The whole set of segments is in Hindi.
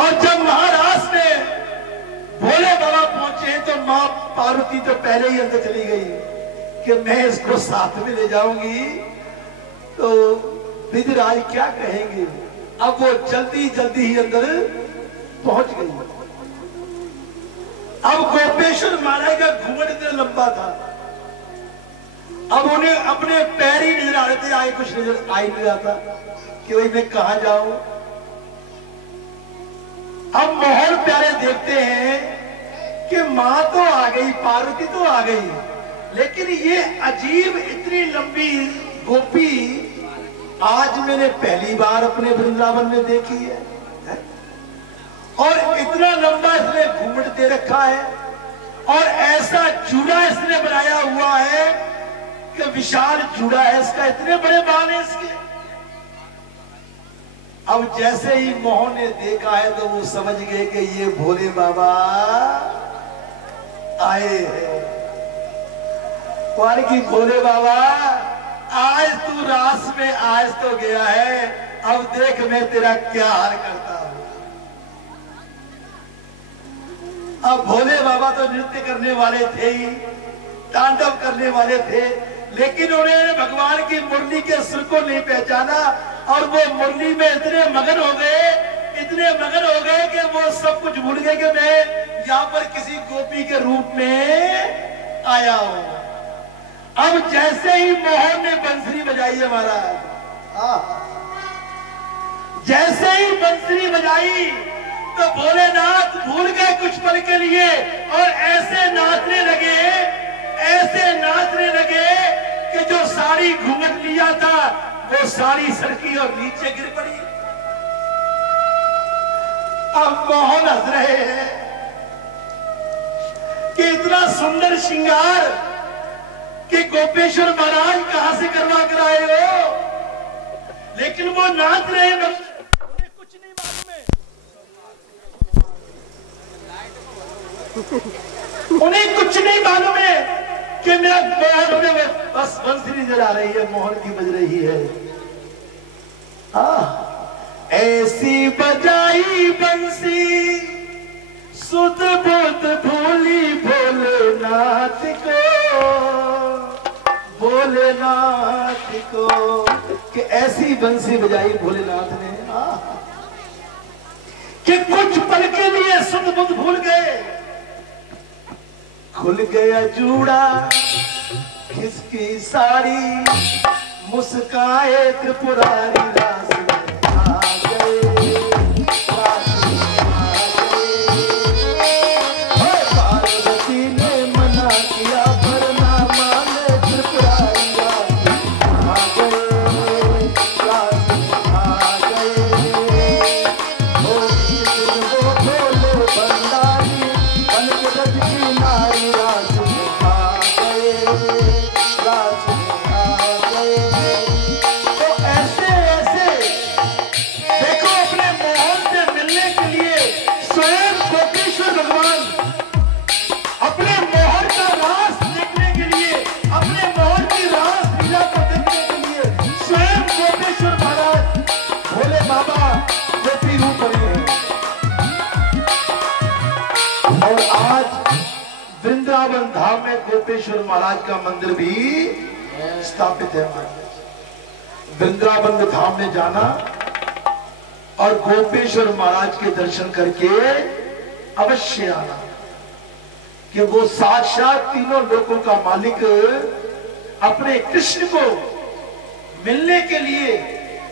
और जब महाराज में भोले बाबा पहुंचे तो मां पार्वती तो पहले ही अंदर चली गई कि मैं इसको साथ में ले जाऊंगी तो विधिराज क्या कहेंगे। अब वो जल्दी जल्दी ही अंदर पहुंच गई। अब गोपेश्वर महाराज का घूंघट इतना लंबा था, अब उन्हें अपने पैर ही नजर आ रहे थे, आगे कुछ नजर आ ही नहीं रहा था कि भाई मैं कहां जाऊं। अब मोहन प्यारे देखते हैं कि मां तो आ गई, पार्वती तो आ गई, लेकिन ये अजीब इतनी लंबी गोपी आज मैंने पहली बार अपने वृंदावन में देखी है। और इतना लंबा इसने घूंघट दे रखा है और ऐसा जूड़ा इसने बनाया हुआ है कि विशाल जूड़ा है इसका, इतने बड़े बाल हैं इसके। अब जैसे ही मोहन ने देखा है तो वो समझ गए कि ये भोले बाबा आए हैं। कि भोले बाबा आज तू रास में आज तो गया है, अब देख मैं तेरा क्या हाल करता हूं। अब भोले बाबा तो नृत्य करने वाले थे ही, तांडव करने वाले थे, लेकिन उन्होंने भगवान की मुरली के सुर को नहीं पहचाना और वो मुरली में इतने मगन हो गए कि वो सब कुछ भूल गए कि मैं यहाँ पर किसी गोपी के रूप में आया हूं। अब जैसे ही मोहन ने बंसरी बजाई है महाराज, जैसे ही बंसरी बजाई तो भोलेनाथ भूल गए कुछ पल के लिए और ऐसे नाचने लगे कि जो साड़ी घूंघट लिया था वो साड़ी सरकी और नीचे गिर पड़ी। अब मोहन हंस रहे हैं कि इतना सुंदर श्रृंगार कि गोपेश्वर महाराज कहां से करवा कर आए हो, लेकिन वो नाच रहे हैं, उन्हें कुछ नहीं मालूम है, उन्हें कुछ नहीं मालूम है कि मेरा मोहन में बस बंसरी नजर आ रही है, मोहन की बज रही है। ऐसी बजाई बंसी सुध बुध भूली भोलेनाथ को कि ऐसी बंसी बजाई भोलेनाथ ने कि कुछ पल के लिए सुध बुध भूल गए। खुल गया जूड़ा खिसकी साड़ी, मुस्काए त्रिपुरारी रास में आ गए, पार्वती ने मना किया पर ना माने, त्रिपुरारी रास में आ गए, रास में आ गए। वो भोले भंडारी बन के रज की नारी रास में आ गए, रास में आ गए। तो ऐसे ऐसे देखो अपने मोहन से मिलने के लिए स्वयं गोपेश्वर भगवान अपने मोहन का रास देखने के लिए, अपने मोहन की रास लीला को देखने के लिए स्वयं गोपेश्वर महाराज भोले बाबा गोपी रूप बने हैं। और आज वृंदावन धाम में गोपेश्वर महाराज का मंदिर भी स्थापित है। वृंदावन धाम में जाना और गोपेश्वर महाराज के दर्शन करके अवश्य आना कि वो साक्षात तीनों लोकों का मालिक अपने कृष्ण को मिलने के लिए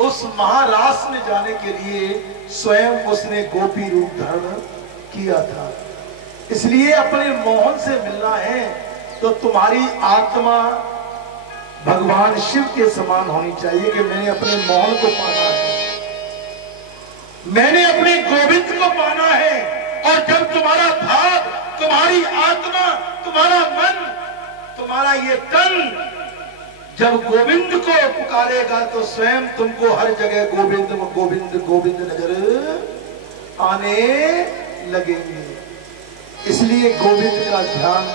उस महारास में जाने के लिए स्वयं उसने गोपी रूप धारण किया था। इसलिए अपने मोहन से मिलना है तो तुम्हारी आत्मा भगवान शिव के समान होनी चाहिए कि मैंने अपने मोहन को पाना है, मैंने अपने गोविंद को पाना है। और जब तुम्हारा भाव, तुम्हारी आत्मा, तुम्हारा मन, तुम्हारा ये तन जब गोविंद को पुकारेगा तो स्वयं तुमको हर जगह गोविंद गोविंद गोविंद नजर आने लगेंगे। इसलिए गोविंद का ध्यान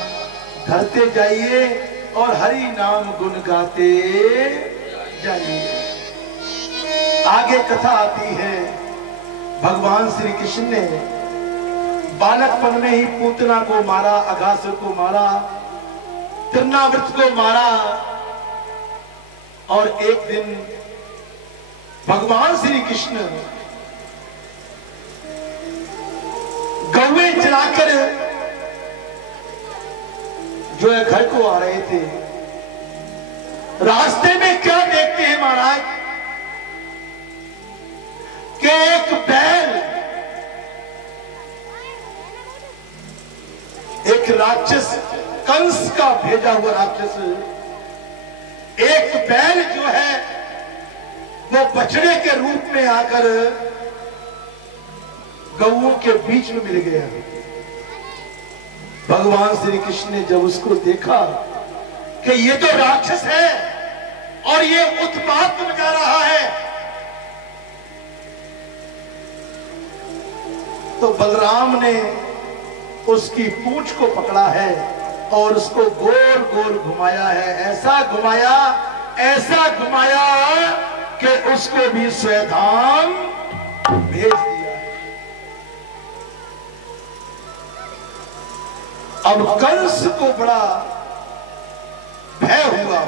धरते जाइए और हरि नाम गुण गाते जाइए। आगे कथा आती है भगवान श्री कृष्ण ने बालकपन में ही पूतना को मारा, अघासुर को मारा, तृणावृत को मारा। और एक दिन भगवान श्री कृष्ण गौएं चराकर जो है घर को आ रहे थे। रास्ते में क्या देखते हैं महाराज कि एक बैल, एक राक्षस, कंस का भेजा हुआ राक्षस, एक बैल जो है वो बछड़े के रूप में आकर गौओं के बीच में मिल गया। भगवान श्री कृष्ण ने जब उसको देखा कि ये तो राक्षस है और ये उत्पात मचा रहा है, तो बलराम ने उसकी पूंछ को पकड़ा है और उसको गोल गोल घुमाया है। ऐसा घुमाया कि उसको भी स्वधाम भेज दिया। अब कंस को बड़ा भय हुआ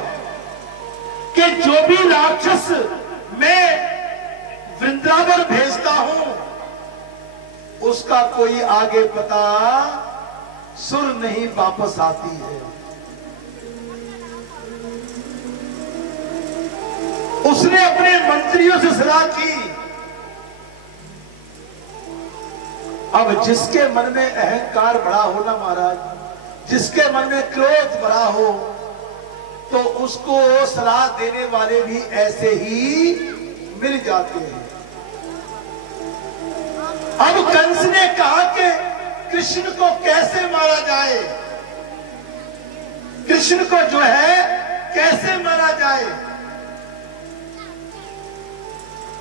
कि जो भी राक्षस मैं वृंदावन भेजता हूं उसका कोई आगे पता सुर नहीं वापस आती है। उसने अपने मंत्रियों से सलाह की। अब जिसके मन में अहंकार बड़ा हो ना महाराज, जिसके मन में क्रोध बड़ा हो, तो उसको सलाह देने वाले भी ऐसे ही मिल जाते हैं। अब कंस ने कहा कि कृष्ण को कैसे मारा जाए, कृष्ण को जो है कैसे मारा जाए।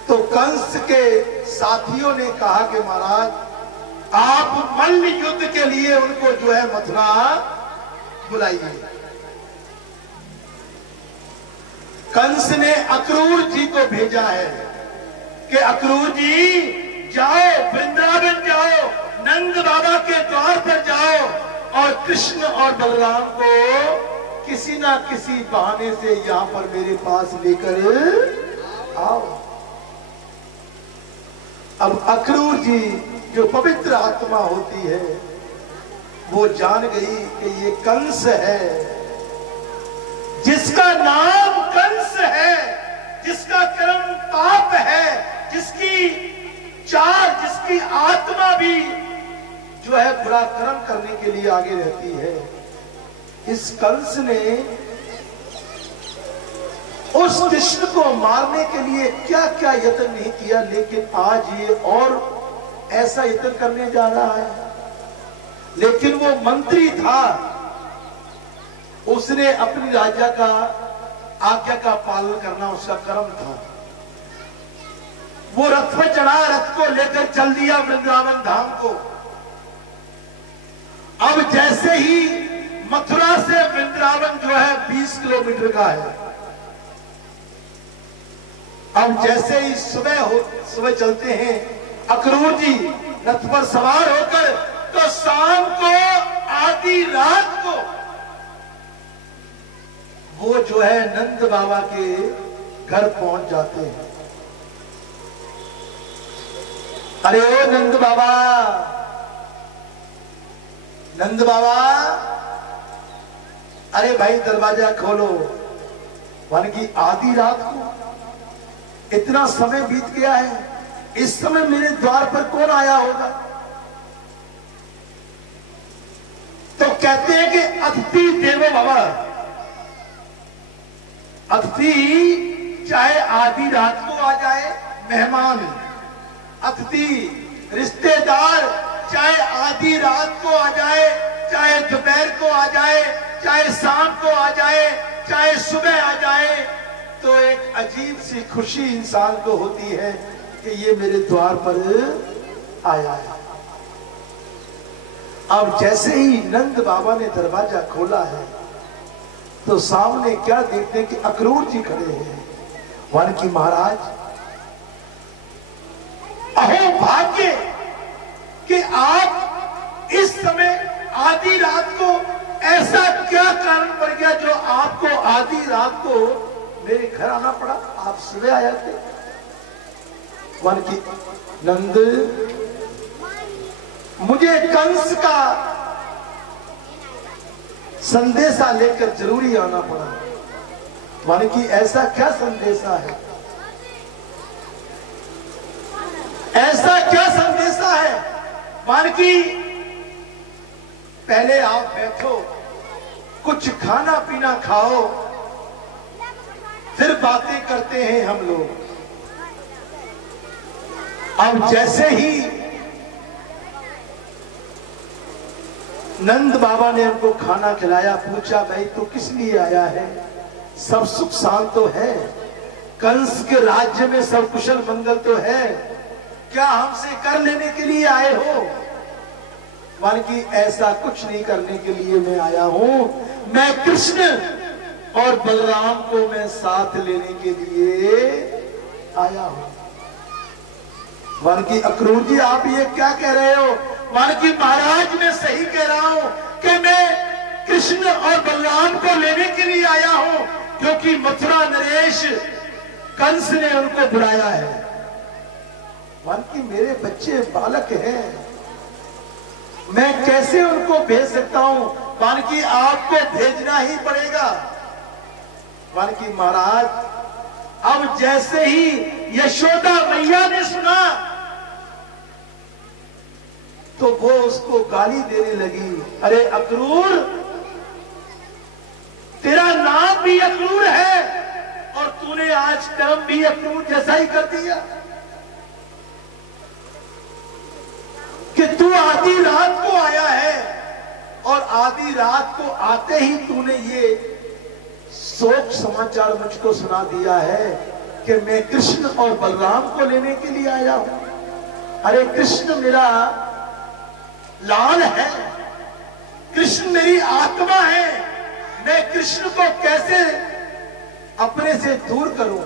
तो कंस के साथियों ने कहा कि महाराज आप मल्ल युद्ध के लिए उनको जो है मथुरा बुलाइए। कंस ने अक्रूर जी को भेजा है कि अक्रूर जी जाओ, वृंदावन जाओ, नंद बाबा के द्वार पर जाओ और कृष्ण और बलराम को किसी ना किसी बहाने से यहां पर मेरे पास लेकर आओ। अब अक्रूर जी जो पवित्र आत्मा होती है वो जान गई कि ये कंस है, जिसका नाम कंस है, जिसका कर्म पाप है, जिसकी आत्मा भी जो है बुरा कर्म करने के लिए आगे रहती है। इस कंस ने उस कृष्ण को मारने के लिए क्या क्या यत्न नहीं किया, लेकिन आज ये और ऐसा यत्न करने जा रहा है। लेकिन वो मंत्री था, उसने अपनी राजा का आज्ञा का पालन करना उसका कर्म था। वो रथ पर चढ़ा, रथ को लेकर चल दिया वृंदावन धाम को। अब जैसे ही मथुरा से वृंदावन जो है 20 किलोमीटर का है, अब जैसे ही सुबह चलते हैं अक्रूर जी रथ पर सवार होकर, तो शाम को आधी रात को वो जो है नंद बाबा के घर पहुंच जाते हैं। अरे ओ नंद बाबा, नंद बाबा, अरे भाई दरवाजा खोलो। मान की आधी रात को, इतना समय बीत गया है, इस समय मेरे द्वार पर कौन आया होगा? तो कहते हैं कि अतिथि देवो भव। अतिथि चाहे आधी रात को आ जाए, मेहमान, अतिथि रिश्तेदार चाहे आधी रात को आ जाए, चाहे दोपहर को आ जाए, चाहे शाम को आ जाए, चाहे सुबह आ जाए, तो एक अजीब सी खुशी इंसान को होती है कि ये मेरे द्वार पर आया है। अब जैसे ही नंद बाबा ने दरवाजा खोला है तो सामने क्या देखते हैं कि अक्रूर जी खड़े हैं। वन की महाराज, अहो भाग भाग्य कि आप इस समय आधी रात को ऐसा क्या कारण पड़ गया जो आपको आधी रात को मेरे घर आना पड़ा? आप सुबह आए थे। वन की नंद, मुझे कंस का संदेशा लेकर जरूरी आना पड़ा। वन की ऐसा क्या संदेशा है? ऐसा क्या संदेशा है? वन की पहले आप बैठो, कुछ खाना पीना खाओ, फिर बातें करते हैं हम लोग। अब जैसे ही नंद बाबा ने उनको खाना खिलाया, पूछा भाई तो किस लिए आया है? सब सुख शांत तो है, कंस के राज्य में सब कुशल मंगल तो है, क्या हमसे कर लेने के लिए आए हो? मान की ऐसा कुछ नहीं करने के लिए मैं आया हूं, मैं कृष्ण और बलराम को मैं साथ लेने के लिए आया हूं। मान की अक्रूर जी आप ये क्या कह रहे हो? मान की महाराज मैं सही कह रहा हूं कि मैं कृष्ण और बलराम को लेने के लिए आया हूं, क्योंकि मथुरा नरेश कंस ने उनको बुलाया है। मान की मेरे बच्चे बालक हैं, मैं कैसे उनको भेज सकता हूं? मान की आपको भेजना ही पड़ेगा। मान की महाराज अब जैसे ही यशोदा मैया ने सुना तो वो उसको गाली देने लगी। अरे अक्रूर, तेरा नाम भी अक्रूर है और तूने आज कर्म भी अक्रूर जैसा ही कर दिया कि तू आधी रात को आया है और आधी रात को आते ही तूने ये शोक समाचार मुझको सुना दिया है कि मैं कृष्ण और बलराम को लेने के लिए आया हूं। अरे कृष्ण मेरा लाल है, कृष्ण मेरी आत्मा है, मैं कृष्ण को कैसे अपने से दूर करूं?